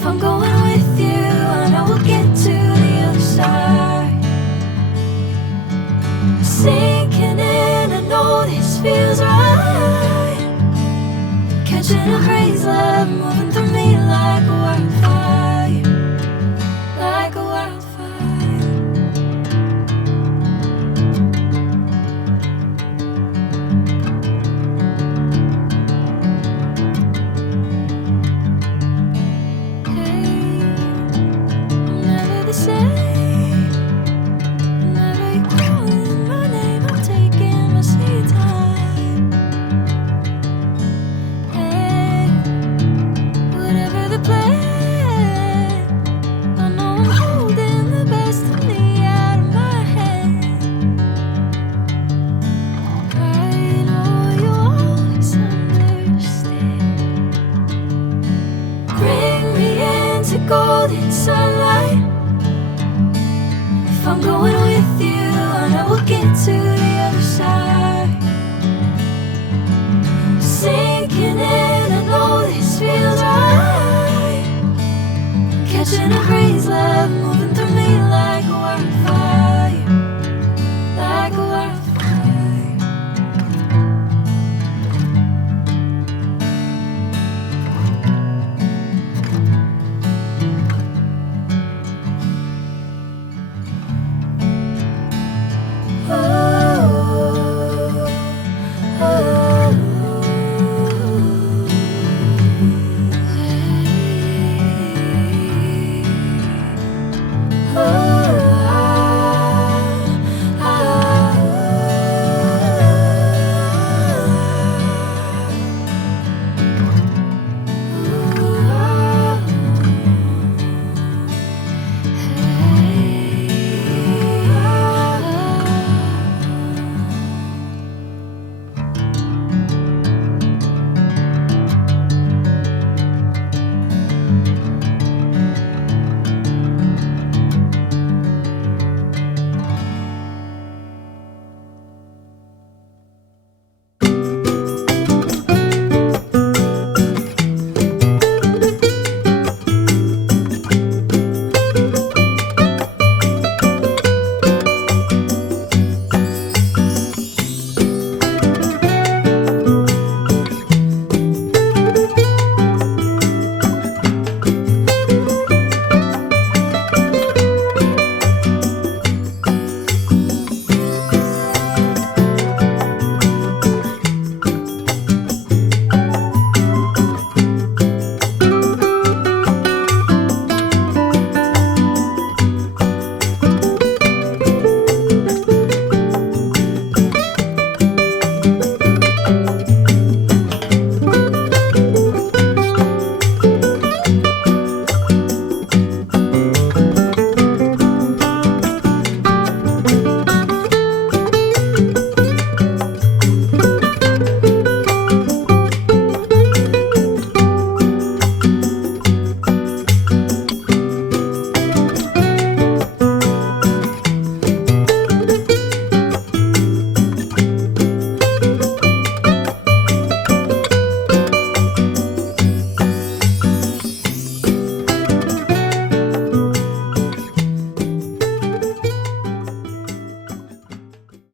If I'm going with you, I know we'll get to the other side. Sinking in, I know this feels right. Catching a crazy love, moving through me like a wildfire, like a wildfire. Hey, I'm never the same. Whenever you're calling my name, I'm taking my sweet time. Hey, whatever the plan, I know I'm holding the best of me out of my hand. I know you always understand. Bring me into golden sunlight. If I'm going with you, I know we'll get to the other side. Sinking in, I know this feels right.